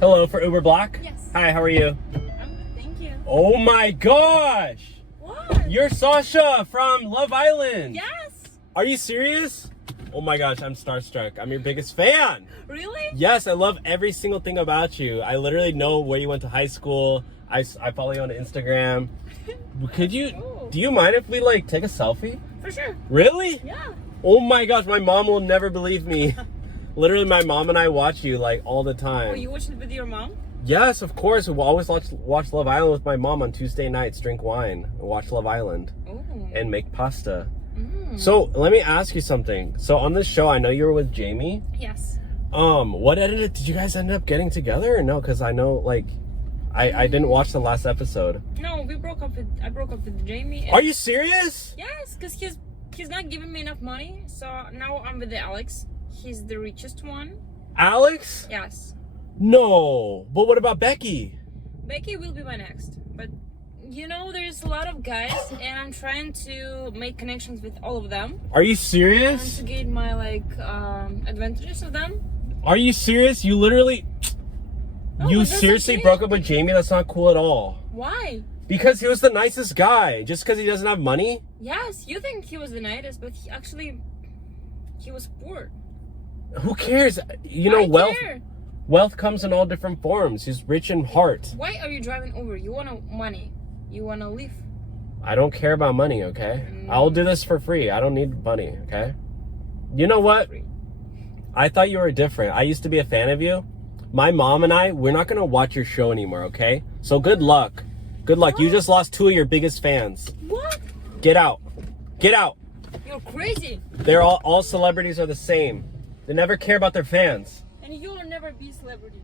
Hello, for Uber Block? Yes. Hi, how are you? I'm good, thank you. Oh my gosh! What? You're Sasha from Love Island. Yes. Are you serious? Oh my gosh, I'm starstruck. I'm your biggest fan. Really? Yes, I love every single thing about you. I literally know where you went to high school. I follow you on Instagram. Could you, Cool. do you mind if we like take a selfie? For sure. Really? Yeah. Oh my gosh, my mom will never believe me. Literally, my mom and I watch you like all the time. Oh, you watched it with your mom? Yes, of course. We'll always watch Love Island with my mom on Tuesday nights, drink wine, and watch Love Island, Oh. and make pasta. Mm. So let me ask you something. So on this show, I know you were with Jamie. Yes. Did you guys end up getting together or no? Because I know, like, I didn't watch the last episode. No, I broke up with Jamie. Are you serious? Yes, because he's not giving me enough money. So now I'm with Alex. He's the richest one. Alex? Yes. No. But what about Becky? Becky will be my next. But you know, there's a lot of guys, and I'm trying to make connections with all of them. Are you And serious? to gain my advantages of them. Are you serious? You literally... No, you but that's seriously okay. broke up with Jamie? That's not cool at all. Why? Because he was the nicest guy. Just because he doesn't have money? Yes, you think he was the nicest, but he was poor. Who cares? You know, I care. wealth comes in all different forms. He's rich in heart. Why are you driving Uber? You want money. You want to live. I don't care about money, okay? I'll do this for free. I don't need money, okay? You know what? I thought you were different. I used to be a fan of you. My mom and I, we're not going to watch your show anymore, okay? So good luck. Good luck. You just lost 2 of your biggest fans. What? Get out. Get out. You're crazy. They're all celebrities are the same. They never care about their fans. And you'll never be a celebrity.